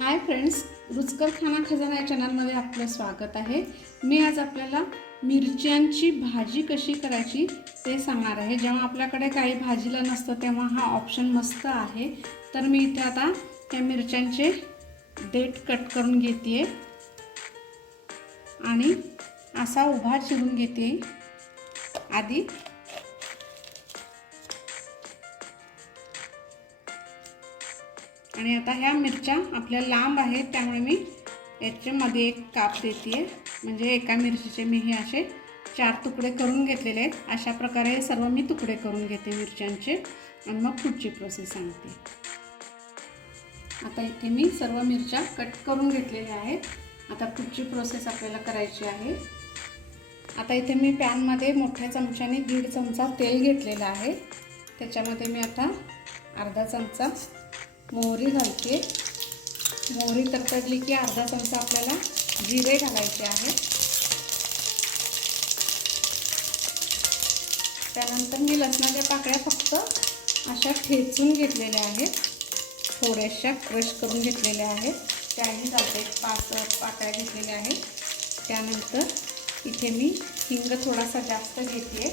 Hi friends रुचकर खाना खजाना या चॅनलमध्ये आपलं स्वागत आहे. मी आज आपल्याला मिरच्यांची भाजी कशी करायची ते सांगणार आहे. जेव्हा आपल्याकडे काही भाजीला नसतं तेव्हा हा ऑप्शन मस्त आहे. तर मी इथे आता त्या मिरच्यांचे देठ कट करून घेते आणि असा उभा चिरून घेते आधी आणि आता ह्या मिरच्या आपल्या लांब आहेत त्यामुळे मी याच्यामध्ये एक काप देते आहे म्हणजे एका मिरचीचे मी हे असे चार तुकडे करून घेतलेले आहेत. अशा प्रकारे सर्व मी तुकडे करून घेते मिरच्यांचे. आणि मग पुढची प्रोसेस सांगते. आता इथे मी सर्व मिरच्या कट करून घेतलेल्या आहेत. आता पुढची प्रोसेस आपल्याला करायची आहे. आता इथे मी पॅनमध्ये मोठ्या चमच्याने दीड चमचा तेल घेतलेलं आहे. त्याच्यामध्ये मी आता अर्धा चमचा मोहरी घालते. मोहरी तडतडली की अर्धा चमचा आपल्याला जिरे घालायचे आहे त्यानंतर मी लसणाच्या पाकळ्या फक्त अशा ठेचून घेतलेल्या आहेत. थोड्याशा क्रश करून घेतलेल्या आहेत. त्याही घालते पाच पाकळ्या घेतलेल्या आहेत. त्यानंतर इथे मी हिंग थोडासा जास्त घेते.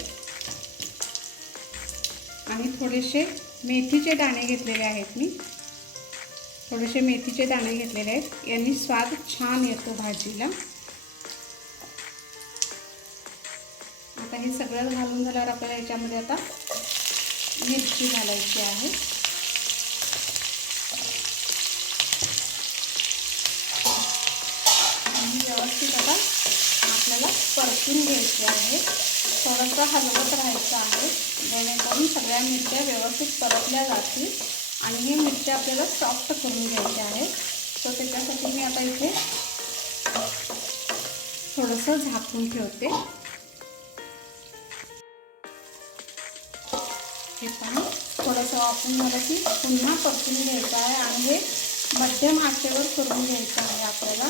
आणि थोडेसे मेथीचे दाणे घेतलेले आहेत मी. थोडेसे मेथीचे दाणे घेतलेले आहेत. यांनी स्वाद छान येतो भाजीला. आता हे सगळं घालून झाल्यावर आपल्याला याच्यामध्ये आता मिरची घालायची आहे. व्यवस्थित आता आपल्याला परतून घ्यायची आहे. थोडंसं हलवत राहायचं आहे. जेणेकरून सगळ्या मिरच्या व्यवस्थित परतल्या जातील. आणि ही मिरच्या आपल्याला सॉफ्ट करून घ्यायची आहे सो त्याच्यासाठी मी आता इथे थोडंसं झाकून ठेवते. हे पहा थोडंसं वापरून झालं की पुन्हा परतून घ्यायचं आहे आणि हे मध्यम आचेवर करून घ्यायचं आहे आपल्याला.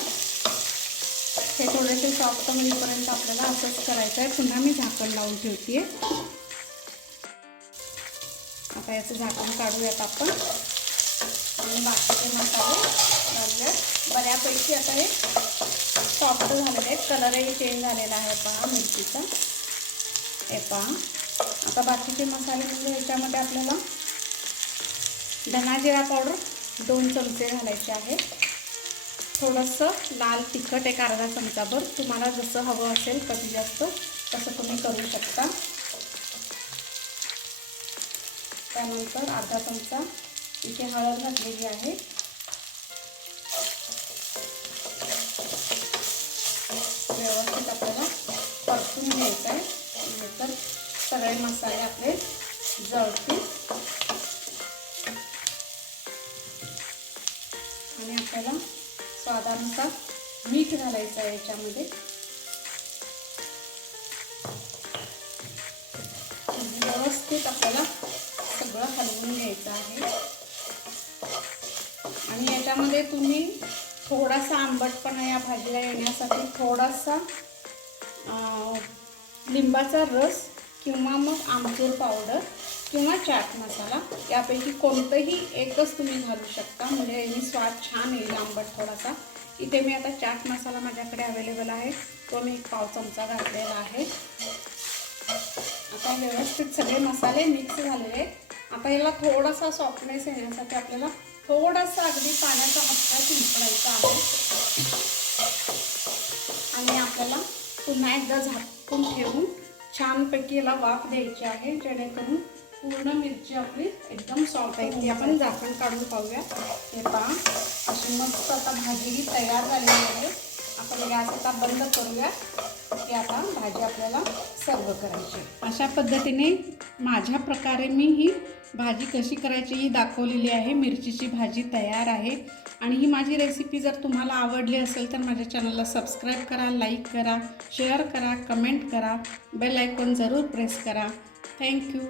हे थोडेसे सॉफ्ट होईपर्यंत आपल्याला असंच करायचं आहे. पुन्हा मी झाकण लावून ठेवते आता याचं झाकण काढूयात आपण. आणि बाकीचे मसाले घालूयात. बऱ्यापैकी आता हे सॉफ्ट झालेले आहेत. कलरही चेंज झालेला आहे पहा मिरचीचा. हे पहा. आता बाकीचे मसाले म्हणजे ह्याच्यामध्ये आपल्याला धना जिरा पावडर दोन चमचे घालायचे आहे. थोडंसं लाल तिखट एक अर्धा चमचाभर. तुम्हाला जसं हवं असेल कधी जास्त तसं तुम्ही करू शकता. त्यानंतर अर्धा चमचा इथे हळद घातलेली आहे. व्यवस्थित आपल्याला परतून घ्यायचं आहे. नंतर सगळे मसाले आपले जळतील. आणि आपल्याला स्वादानुसार मीठ घालायचं आहे याच्यामध्ये. म्हणजे व्यवस्थित आपल्याला सगळं हलवून घ्यायचं आहे. आणि याच्यामध्ये तुम्ही थोडासा आंबटपणा या भाजीला येण्यासाठी थोडासा लिंबाचा रस किंवा मग आमचूर पावडर किंवा चाट मसाला यापैकी कोणतंही एकच तुम्ही घालू शकता. म्हणजे याने स्वाद छान येईल आंबट थोडासा. इथे मी आता चाट मसाला माझ्याकडे अवेलेबल आहे. तो मी एक पाव चमचा घातलेला आहे. आता व्यवस्थित सगळे मसाले मिक्स झालेले आहेत. आता याला थोडासा सॉफ्टनेस येण्यासाठी आपल्याला थोडासा अगदी पाण्याचा हप्ता शिंपडायचा आहे. आणि आपल्याला पुन्हा एकदा झाकून ठेवून छानपैकी याला वाफ द्यायची आहे जेणेकरून पूर्ण मिरची आपली एकदम सॉफ्ट आहे. ती आपण झाकण काढून पाहूया. हे पहा अशी मस्त आता भाजीही तयार झालेली आहे. आपण गॅस आता बंद करूया. की आता भाजी आपल्याला सर्व करायची अशा पद्धतीने माझ्या प्रकारे मी ही भाजी कशी करायची ही दाखवलेली आहे. मिरचीची भाजी तयार आहे. आणि ही माझी रेसिपी जर तुम्हाला आवडली असेल तर माझ्या चॅनलला सबस्क्राईब करा लाईक करा शेअर करा कमेंट करा. बेल आयकॉन जरूर प्रेस करा. Thank you